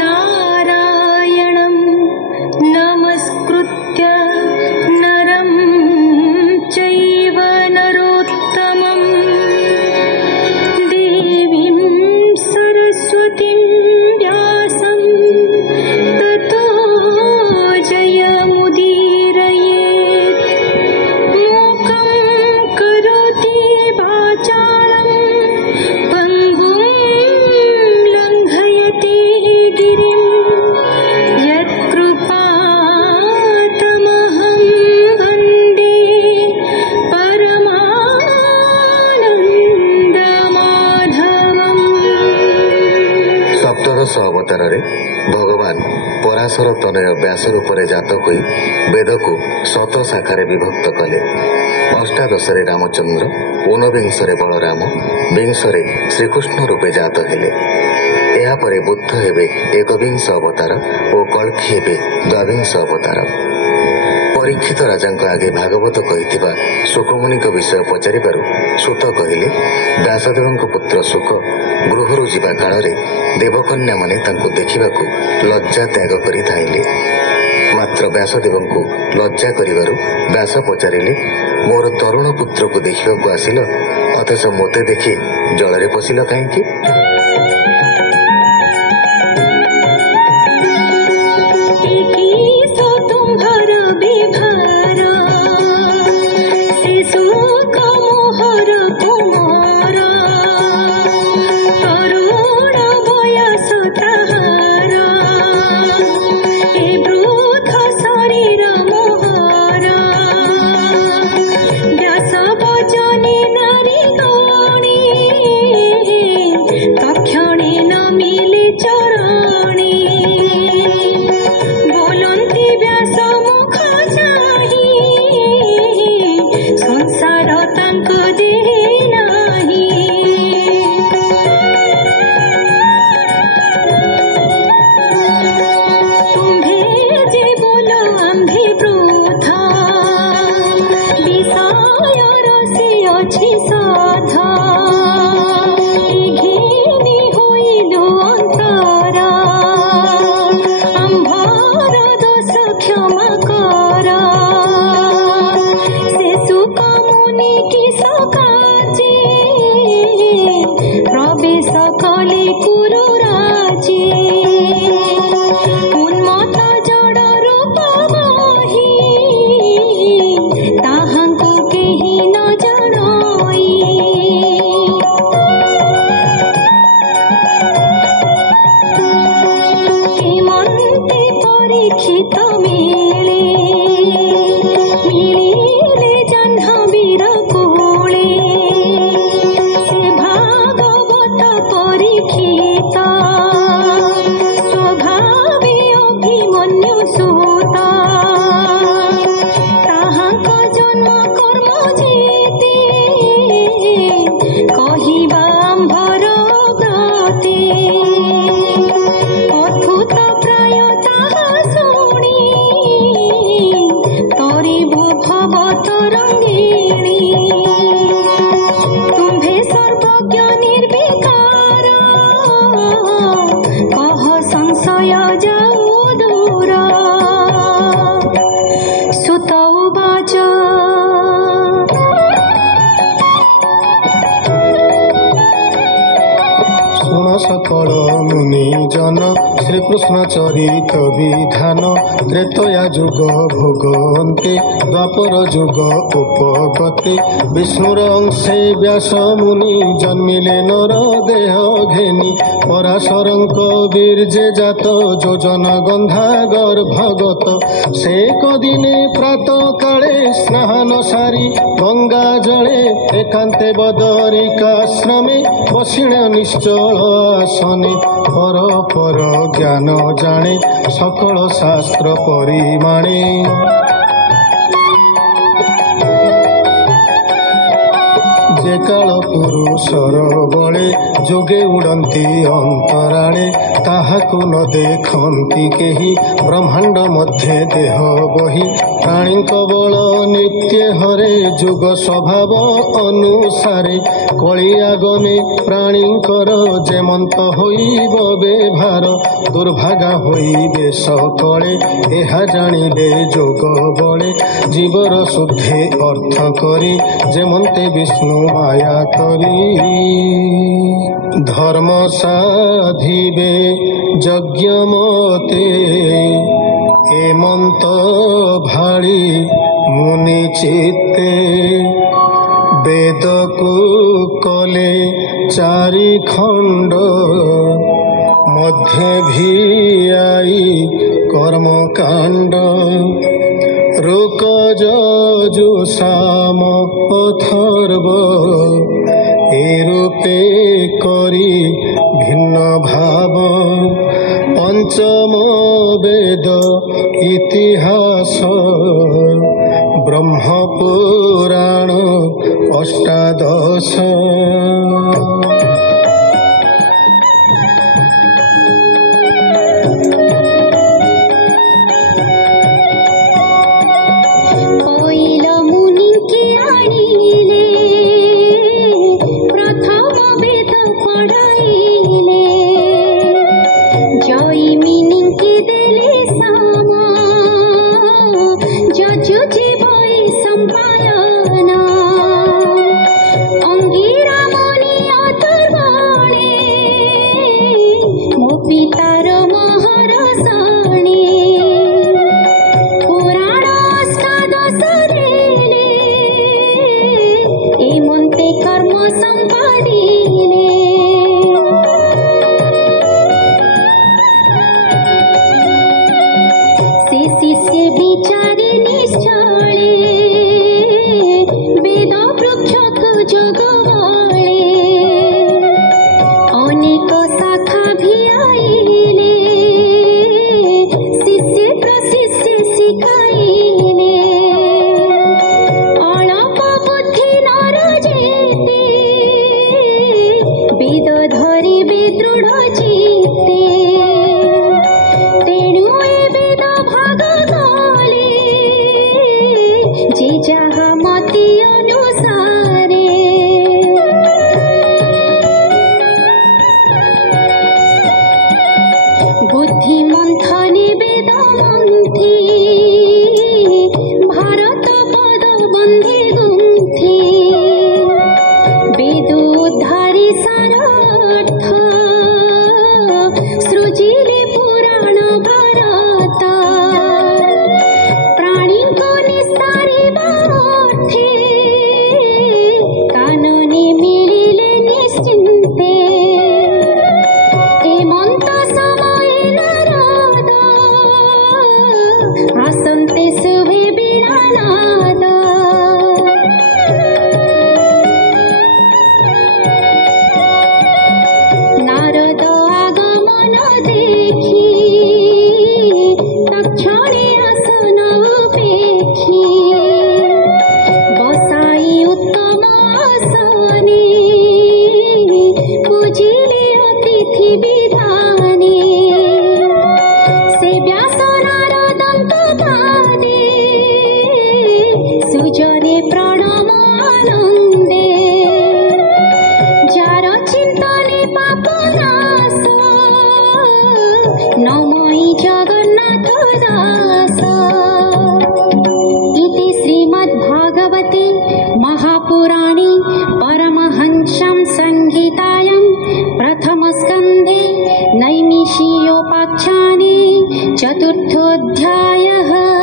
नारायणं नमस्कृत्य नरं चैव नरोत्तमं देवीं सरस्वतीं व्यासं ततो जयमुदीरयेत्। मूकं करोति वाचालं पङ्गुं लङ्घयति गिरिं यत्कृपातमहं वन्दे परमानन्दमाधवम्। सप्तदश अवतार भगवान पराशर तनय व्यास रूप जात हुई वेद को शत शाखार विभक्त कले। अष्टादशरे रामचंद्र, ऊनविंशरे बलराम, विंशरे श्रीकृष्ण रूपे जात हेले। यापर बुद्ध हेबे एकविंश अवतार और कल्कि हेबे द्वाविंश अवतार। परीक्षित राजा आगे भागवत कही शुकमुनि विषय पचारू सुत कहले, व्यासदेव पुत्र शुक गृहरु जीवा काल देवकन्या माने तांको देखिबाकू लज्जा त्याग करी धाइले। मात्र व्यासदेव को लज्जा करिबारु व्यास पचारिले, मोर तरुण पुत्र को देखिबाकू आसिल, अथच मोते देखि जलरे पशिल काहेकि? सकल मुनि जन श्रीकृष्ण चरित विधान त्रेतया जुग भोगन्ते द्वापर जुग उपगते विष्णुर अंशे व्यास मुनि जन्मिले नर देह घेनी पराशरंक बीर्जे जात योजन गंधा गर्भगत से कदिने प्रात काले स्नान सारी गंगा जले एकांते बदरिकाश्रमे बसिण निश्चल आसने पर पर ज्ञान जाने सकल शास्त्र परिमाणे ଯେ କାଳ ପୁରୁଷର ବଳେ ଯୋଗେ ଉଡ଼ନ୍ତି ଅନ୍ତରାଳେ ତାହାକୁ ନ ଦେଖନ୍ତି କେହି ବ୍ରହ୍ମାଣ୍ଡ ମଧ୍ୟରେ ଦେହ ବହି ପ୍ରାଣୀଙ୍କ ବଳ ନିତ୍ୟ ହରେ ଯୁଗ ସ୍ୱଭାବ ଅନୁସାରେ କଳି ଆଗମେ ପ୍ରାଣୀଙ୍କର ଯେମନ୍ତ ହୋଇବ ବ୍ୟବହାର ଦୁର୍ଭାଗା ହୋଇବେ ସକଳେ ଏହା ଜାଣିଲେ ଯୋଗ ବଳେ ଜୀବର ଶୁଦ୍ଧେ ଅର୍ଥ କରି ଯେମନ୍ତେ ବିଷ୍ଣୁ ମାୟା କରି ଧର୍ମ ସାଧିବେ ଯଜ୍ଞ ମତେ ଏମନ୍ତ ଭାଳି ମୁନି ଚିତ୍ତେ ବେଦକୁ କଲେ ଚାରି ଖଣ୍ଡ ମଧ୍ୟେ ଭିଆଇ କର୍ମକାଣ୍ଡ ରୁକ ଯଜୁ ସାମ ଅଥର୍ବ ଏ ରୂପେ କରି ଭିନ୍ନ ଭାବ ପଞ୍ଚମ ବେଦ ଇତିହାସ ବ୍ରହ୍ମ ପୁରାଣ ଅଷ୍ଟାଦଶ नैमिषीयोपाख्याने चतुर्थोऽध्यायः।